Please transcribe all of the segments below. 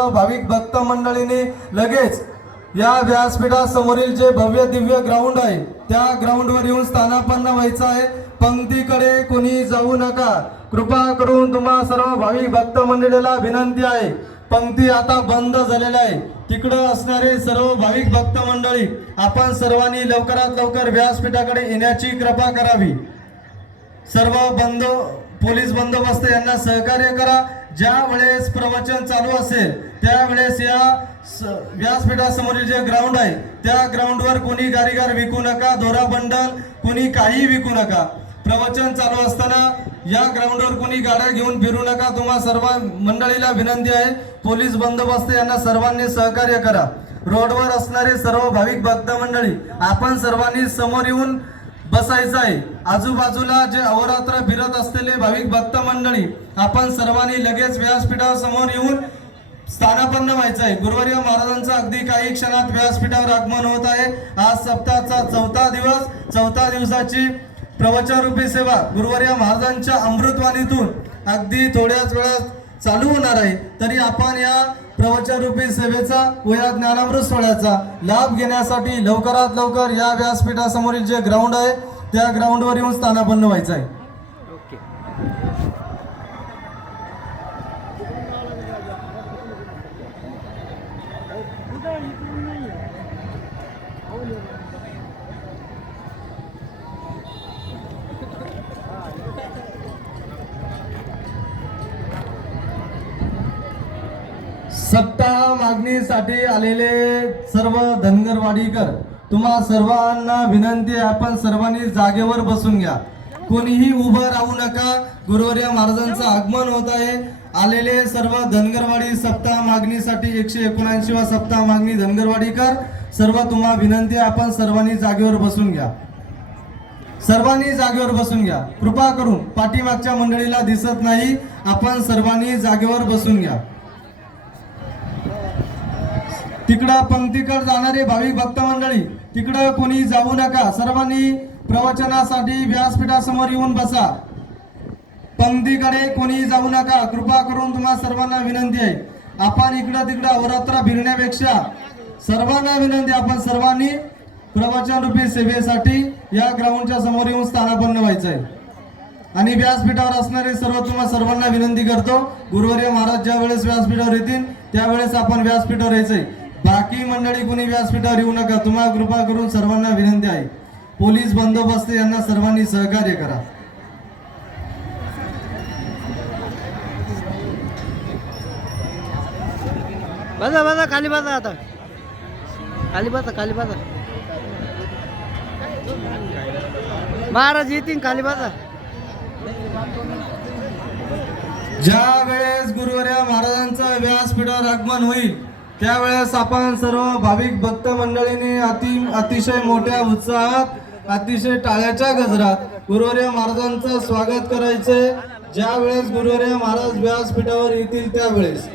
भाविक भक्त मंडळीने लगेच या व्यासपीठासमोरील जे भव्य दिव्य ग्राउंड आहे त्या ग्राउंडवर येऊन स्थानापन्न व्हायचं आहे. पंक्तीकडे कोणी जाऊ नका. कृपा करून तुम्हा सर्व भाविक भक्त मंडळीला विनंती आहे. पंक्ती आता बंद झालेल्या आहे. तिकडं असणारे सर्व भाविक भक्त मंडळी आपण सर्वांनी लवकरात लवकर व्यासपीठाकडे येण्याची कृपा करावी. सर्व बंद पोलीस बंदोबस्त यांना सहकार्य करा. ज्या वेळेस प्रवचन चालू असेल त्यावेळेस या स- व्यासपीठासमोरील जे ग्राउंड आहे त्या ग्राउंडवर कोणी गारीगार विकू नका दोरा बंडल कोणी काही विकू नका. प्रवचन चालू असताना या ग्राउंडवर कोणी गाड्या घेऊन फिरू नका. तुम्हा सर्व मंडळीला विनंती आहे पोलीस बंदोबस्त यांना सर्वांनी सहकार्य करा. रोडवर असणारे सर्व भाविक भक्त मंडळी आपण सर्वांनी समोर येऊन बसायचं आहे. आजूबाजूला जे अवरात्र फिरत असलेले भाविक भक्त मंडळी आपण सर्वांनी लगेच व्यासपीठासमोर येऊन स्थानापन्न व्हायचं आहे गुरुवारी महाराजांचं अगदी काही क्षणात व्यासपीठावर आगमन होत आहे. आज सप्ताहाचा चौथा दिवस चौथा दिवसाची प्रवचन रूपी सेवा गुरुवारी महाराजांच्या अमृतवाणीतून अगदी थोड्याच वेळात चालू होणार आहे. तरी आपण या प्रवचन रूपी सेवेचा व या ज्ञानामृत सोहळ्याचा लाभ घेण्यासाठी लवकरात लवकर या व्यासपीठासमोरील जे ग्राउंड आहे त्या ग्राउंडवर येऊन स्थानापन्न व्हायचं आहे सप्ताह मागणीसाठी आलेले सर्व धनगरवाडीकर तुम्हा सर्वांना विनंती आहे आपण सर्वांनी जागेवर बसून घ्या. कोणीही उभं राहू नका. गुरुवर्य महाराजांचं आगमन होत आहे. आलेले सर्व धनगरवाडी सप्ताह मागणीसाठी एकशे एकोणऐंशी वा सप्ताह मागणी धनगरवाडीकर सर्व तुम्हा विनंती आहे आपण सर्वांनी जागेवर बसून घ्या. सर्वांनी जागेवर बसून घ्या. कृपा करून पाठीमागच्या मंडळीला दिसत नाही. आपण सर्वांनी जागेवर बसून घ्या. तिकडं पंक्तीकडे जाणारे भाविक भक्त मंडळी तिकडं कोणी जाऊ नका. सर्वांनी प्रवचनासाठी व्यासपीठासमोर येऊन बसा. पंक्तीकडे कोणी जाऊ नका. कृपा करून तुम्हा सर्वांना विनंती आहे. आपण इकडं तिकडं अवरात्र फिरण्यापेक्षा सर्वांना विनंती आपण सर्वांनी प्रवचन रूपी सेवेसाठी या ग्राउंडच्या समोर येऊन स्थानापन्न व्हायचं आहे. आणि व्यासपीठावर असणारे सर्व तुम्हा सर्वांना विनंती करतो. गुरुवारी महाराज ज्या वेळेस व्यासपीठावर येतील त्यावेळेस आपण व्यासपीठावर यायचंय बाकी मंडळी कोणी व्यासपीठावर येऊ नका. तुम्हाला कृपा करून सर्वांना विनंती आहे. पोलीस बंदोबस्त यांना सर्वांनी सहकार्य करा. बसा बसा खाली बसा आता. खाली बसा खाली बसा. महाराज येतील खाली बसा. ज्या वेळेस गुरुवार्या महाराजांचं व्यासपीठावर आगमन होईल त्यावेळेस आपण सर्व भाविक भक्त मंडळीने अति अतिशय मोठ्या उत्साहात अतिशय टाळ्याच्या गजरात गुरुवर्या महाराजांचं स्वागत करायचे. ज्या वेळेस महाराज व्यासपीठावर येतील त्यावेळेस.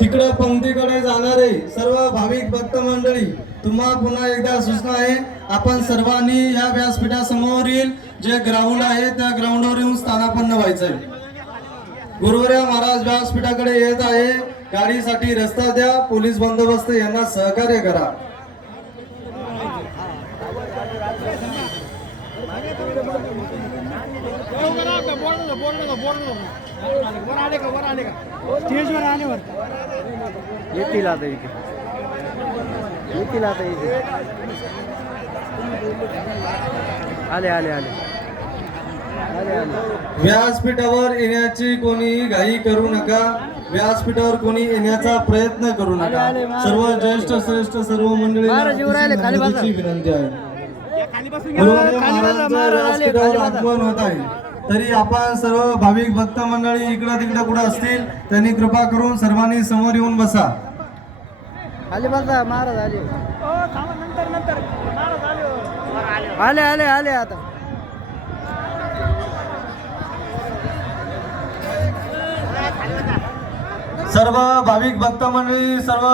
तिकडं पंक्तीकडे जाणारे सर्व भाविक भक्त मंडळी तुम्हा पुन्हा एकदा सूचना आहे आपण सर्वांनी या व्यासपीठासमोरील जे ग्राउंड आहे त्या ग्राउंडवर येऊन स्थानापन्न व्हायचं आहे गुरुवार्या महाराज व्यासपीठाकडे येत आहे. गाडीसाठी रस्ता द्या पोलीस बंदोबस्त यांना सहकार्य करा. स्टेजवर आल्यावर येतील आता इथे. येतील आता इथे. आले. आले आले. व्यासपीठावर येण्याची कोणीही घाई करू नका. व्यासपीठावर कोणी येण्याचा प्रयत्न करू नका. सर्व ज्येष्ठ श्रेष्ठ सर्व महाराज येऊ राहिले, खाली मंडळी बसा. विनंती आहे. आगमन होत आहे. तरी आपण सर्व भाविक भक्त मंडळी इकडं तिकडं कुठं असतील त्यांनी कृपा करून सर्वांनी समोर येऊन बसा. खाली बसा महाराज आले. आले आले आले आता. सर्व भाविक भक्त मंडळी सर्व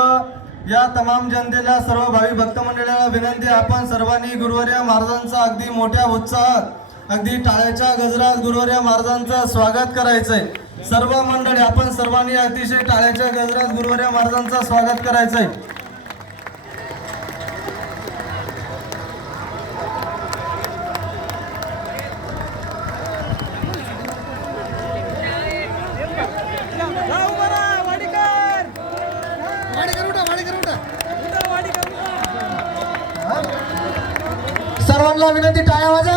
या तमाम जनतेला सर्व भाविक भक्त मंडळीला विनंती आपण सर्वांनी गुरुवर्य महाराजांचा अगदी मोठ्या उत्साहात अगदी टाळ्याच्या गजरात गुरुवर्य महाराजांचं स्वागत करायचंय. सर्व मंडळी आपण सर्वांनी अतिशय टाळ्याच्या गजरात गुरुवर्या महाराजांचं स्वागत करायचं सर्वांना विनंती टाळ्या वाजा!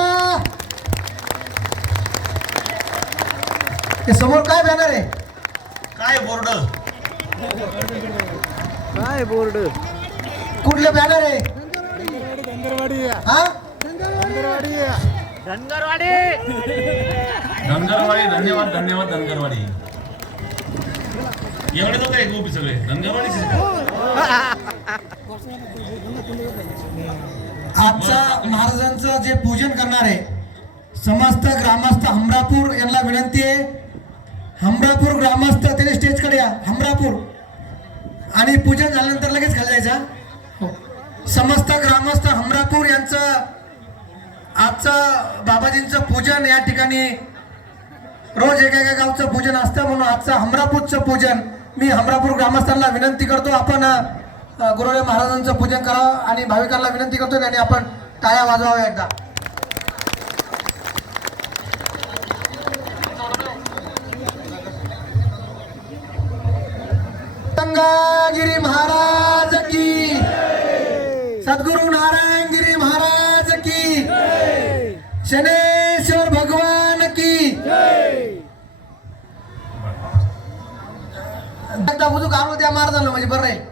हे समोर काय बॅनर आहे? काय बोर्ड? काय बोर्ड? कुठले बॅनर आहे? हा? धनगरवाडी धन्यवाद धन्यवाद धनगरवाडी एवढे लोक आहे गोपी सगळे. धनगरवाडीचे आजचा महाराजांचं जे पूजन करणार आहे समस्त ग्रामस्थ हमरापूर यांना विनंती आहे. हमरापूर ग्रामस्थ त्याने स्टेजकडे या. हमरापूर. आणि पूजन झाल्यानंतर लगेच खाली जायचा. हो. समस्त ग्रामस्थ हमरापूर यांचं आजचं बाबाजींचं पूजन या ठिकाणी रोज एका एका गावचं पूजन असतं म्हणून आजचं हमरापूरचं पूजन मी हमरापूर ग्रामस्थांना विनंती करतो. आपण गुरुदेव महाराजांचं पूजन करावं आणि भाविकांना विनंती करतो आणि आपण टाळ्या वाजवाव्या एकदा. गंगागिरी महाराज की. सद्गुरु नारायणगिरी महाराज की. शनेश्वर भगवान की. एकदा बुजू काढू त्या मार झालं म्हणजे बरं आहे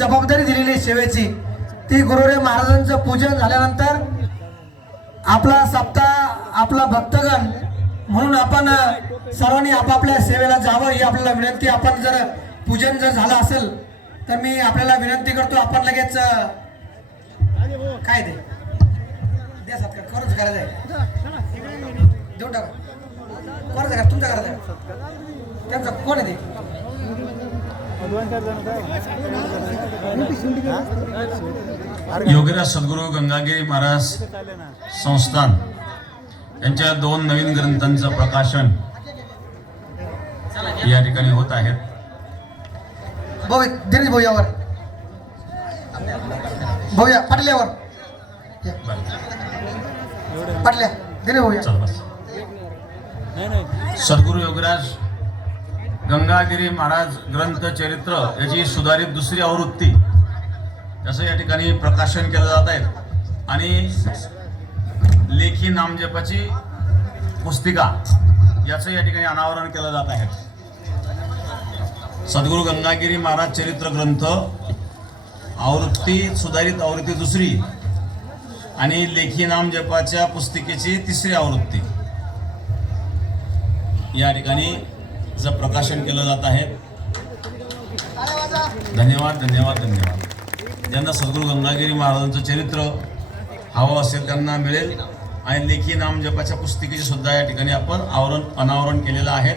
जबाबदारी दिलेली सेवेची. ती गुरुरे महाराजांचं पूजन झाल्यानंतर आपला सप्ताह आपला भक्तगण म्हणून आपण सर्वांनी आपापल्या सेवेला जावं ही आपल्याला विनंती. आपण जर पूजन जर झालं असेल तर मी आपल्याला विनंती करतो आपण लगेच काय ते? खरंच करायचं आहे. देऊन टाका. कोणाचं करा तुमचं करायचं आहे. त्यांचं कोण आहे ते? योगीराज सद्गुरू गंगागिरी महाराज संस्थान यांच्या दोन नवीन ग्रंथांचं प्रकाशन या ठिकाणी होत आहेत. भाऊ दिनेश भाऊ यावर. भाऊ या पाटल्यावर पाटल्या दिनेश भाऊ या. चल बस. सद्गुरू योगीराज गंगागिरी महाराज ग्रंथ चरित्र याची सुधारित दुसरी आवृत्ती याचं या ठिकाणी प्रकाशन केलं जात आहे. आणि लेखी नामजपाची पुस्तिका याचं या ठिकाणी अनावरण केलं जात आहे. सद्गुरू गंगागिरी महाराज चरित्र ग्रंथ आवृत्ती सुधारित आवृत्ती दुसरी आणि लेखी नामजपाच्या पुस्तिकेची तिसरी आवृत्ती. या ठिकाणी जर प्रकाशन केलं जात आहे. धन्यवाद धन्यवाद धन्यवाद. ज्यांना सद्गुरू गंगागिरी महाराजांचं चरित्र हवं असेल त्यांना मिळेल. आणि लेखी नाम जपाच्या पुस्तिकेची सुद्धा या ठिकाणी आपण आवरण अनावरण केलेलं आहे.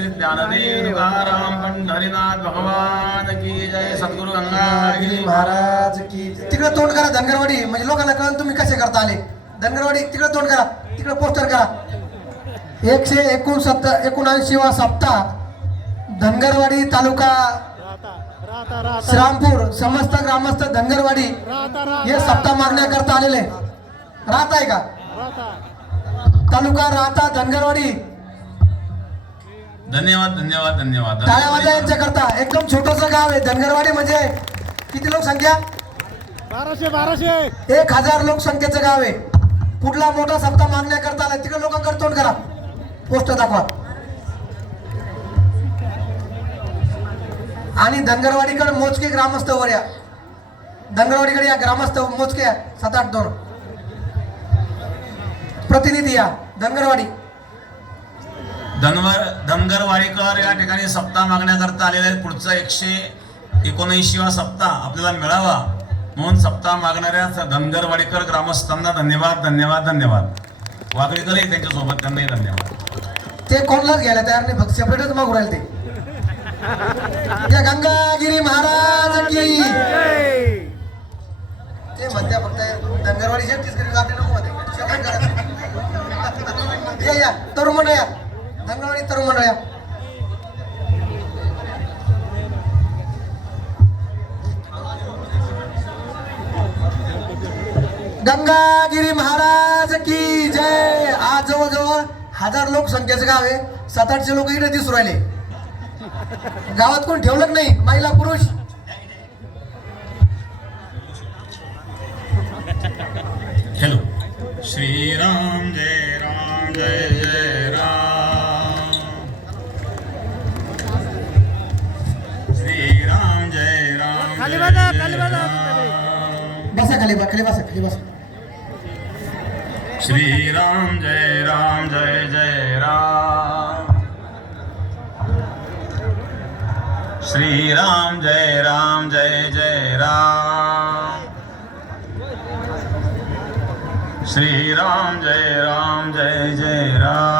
श्री ज्ञानदेव तुकाराम पंढरीनाथ भगवान की जय. सद्गुरू गंगागिरी महाराज की तिकडे तोंड करा धनगरवाडी. म्हणजे लोकांना कळून तुम्ही कसे करता आले. धनगरवाडी तिकडे तोंड करा. तिकडे पोस्टर करा. एकशे एकोणसत्तर एकोणऐंशी वा सप्ताह धनगरवाडी तालुका श्रामपूर समस्त ग्रामस्थ धनगरवाडी हे सप्ताह मागण्याकरता आलेले. राहत आहे का? तालुका राहता धनगरवाडी. धन्यवाद धन्यवाद धन्यवाद. टाळ्या वाजा यांच्याकरता एकदम छोटस गाव आहे. धनगरवाडी म्हणजे किती लोकसंख्या? बाराशे बाराशे. एक हजार लोकसंख्येचं गाव आहे. कुठला मोठा सप्ताह मागण्याकरता आला तिकडे लोकांकडे तोंड करा. पोस्ट दाखवा. आणि धनगरवाडीकडे मोजके ग्रामस्थ वर या. धनगरवाडीकडे या ग्रामस्थ मोजके या. सात आठ दोन. प्रतिनिधी या धनगरवाडी. धनवर धनगर वाडीकर या ठिकाणी सप्ताह मागण्याकरता आलेले आहेत. पुढचा एकशे एकोणऐंशीवा सप्ताह आपल्याला मिळावा म्हणून सप्ताह मागणाऱ्या धनगर वाडीकर ग्रामस्थांना धन्यवाद धन्यवाद धन्यवाद. वागळीकरही त्यांच्यासोबत. त्यांनाही धन्यवाद. ते कोणलाच घ्यायला तयार नाही. फक्त सेपरेटच मागू राहिले ते. गंगागिरी महाराज की. ते म्हणते फक्त धनगरवाडी म्हणते. सेपरेट करा. या तरुण मंडळ या. धनगरवाडी तरुण मंडळ्या. गंगागिरी महाराज की जय. आज जवळजवळ हजार लोकसंख्येचं गाव आहे. सात आठशे लोक इकडे दिसू राहिले. गावात कोण ठेवलं नाही. महिला पुरुष. हॅलो श्रीराम जय राम जय जय. खाली बसा, जय खाली बसा. राम. बसा खाली बसा खाली बसा श्रीराम जय राम जय जय राम श्रीराम जय राम जय जय राम श्रीराम जय राम जय जय राम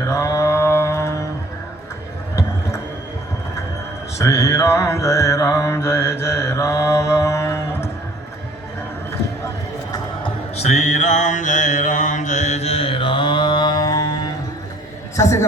श्रीराम जय राम जय जय राम। श्रीराम जय राम जय जय राम। शास्त्री